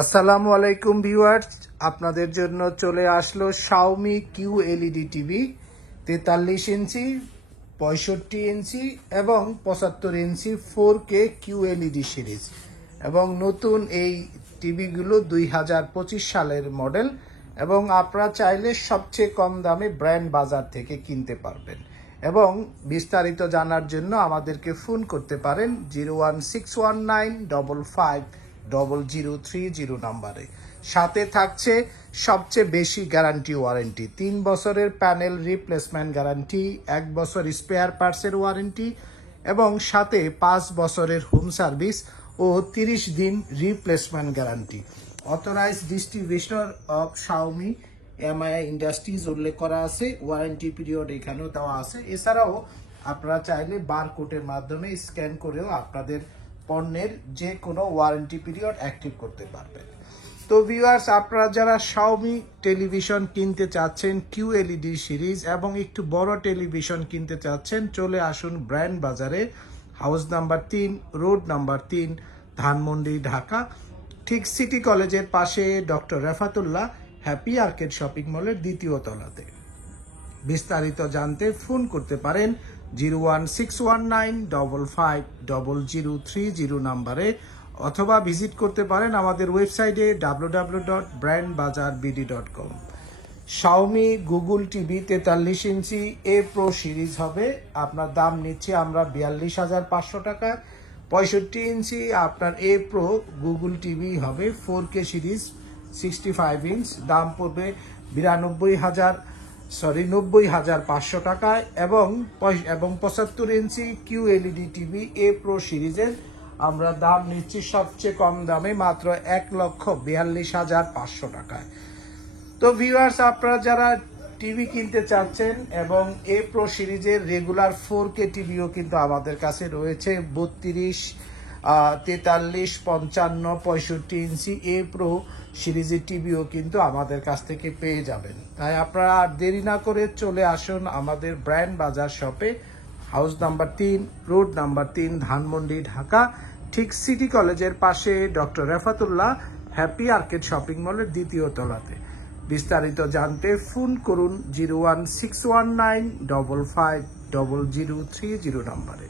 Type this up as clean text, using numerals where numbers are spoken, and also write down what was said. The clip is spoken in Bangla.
আসসালামু আলাইকুম ভিউয়ার্স, আপনাদের জন্য চলে আসলো Xiaomi QLED টিভি 43 ইঞ্চি, 65 ইঞ্চি এবং 75 ইঞ্চি 4K QLED সিরিজ। এবং নতুন এই টিভিগুলো 2025 সালের মডেল এবং আপনারা চাইলে সবচেয়ে কম দামে ব্র্যান্ড বাজার থেকে কিনতে পারবেন। এবং বিস্তারিত জানার জন্য আমাদেরকে ফোন করতে পারেন 01619550030 নাম্বারে। সাথে থাকছে সবচেয়ে বেশি গ্যারান্টি ওয়ারেন্টি, 3 বছরের প্যানেল রিপ্লেসমেন্ট গ্যারান্টি, 1 বছর স্পেয়ার পার্টসের ওয়ারেন্টি এবং সাথে 5 বছরের হোম সার্ভিস ও 30 দিন replacement guarantee. Authorise distributor of Xiaomi MI industries উল্লেখ করা আছে। ওয়ারেন্টি পিরিয়ড এখানেও দেওয়া আছে। এছাড়াও আপনারা চাইলে বারকোডের মাধ্যমে স্ক্যান করেও আপনাদের পণ্যের যে কোনো ওয়ারেন্টি পিরিয়ড অ্যাক্টিভ করতে পারবেন। তো ভিউয়ার্স, আপনারা যারা Xiaomi টেলিভিশন কিনতে চাচ্ছেন QLED সিরিজ এবং একটু বড় টেলিভিশন কিনতে চাচ্ছেন, চলে আসুন ব্র্যান্ড বাজারে, house number 3, road number 3, Dhanmondi, Dhaka. ঠিক সিটি কলেজের পাশে doctor Refatullah happy arcade shopping মলের দ্বিতীয় তলাতে। বিস্তারিত জানতে ফোন করতে পারেন 01619550030 নাম্বারে, অথবা ভিজিট করতে পারেন আমাদের ওয়েবসাইটে www.brandbazarbd.com। Xiaomi Google TV 43 inch A Pro series হবে, আপনার দাম নিচ্ছে আমরা 42,500 টাকা। 65 ইঞ্চি আপনার A Pro Google TV হবে 4K সিরিজ 65 ইঞ্চ, দাম পড়বে 90,500 টাকায়। এবং 75 ইঞ্চি QLED টিভি A Pro সিরিজের আমরা দাম নিচ্ছি সবচেয়ে কম দামে, মাত্র 1,42,500 টাকায়। তো ভিউয়ার্স, আপনারা যারা টিভি কিনতে চাচ্ছেন এবং A Pro সিরিজের রেগুলার 4K টিভিও কিন্তু আমাদের কাছে রয়েছে, 32, 43, 55, 65 ইঞ্চি A Pro সিরিজের টিভিও কিন্তু আমাদের কাছ থেকে পেয়ে যাবেন। তাই আপনারা আর দেরি না করে চলে আসুন আমাদের ব্র্যান্ড বাজার শপে, house number 3, road number 3, Dhanmondi, Dhaka. ঠিক সিটি কলেজের পাশে doctor Refatullah happy arcade shopping মলের দ্বিতীয় তলাতে। বিস্তারিত জানতে ফোন করুন 01619550030 নাম্বারে।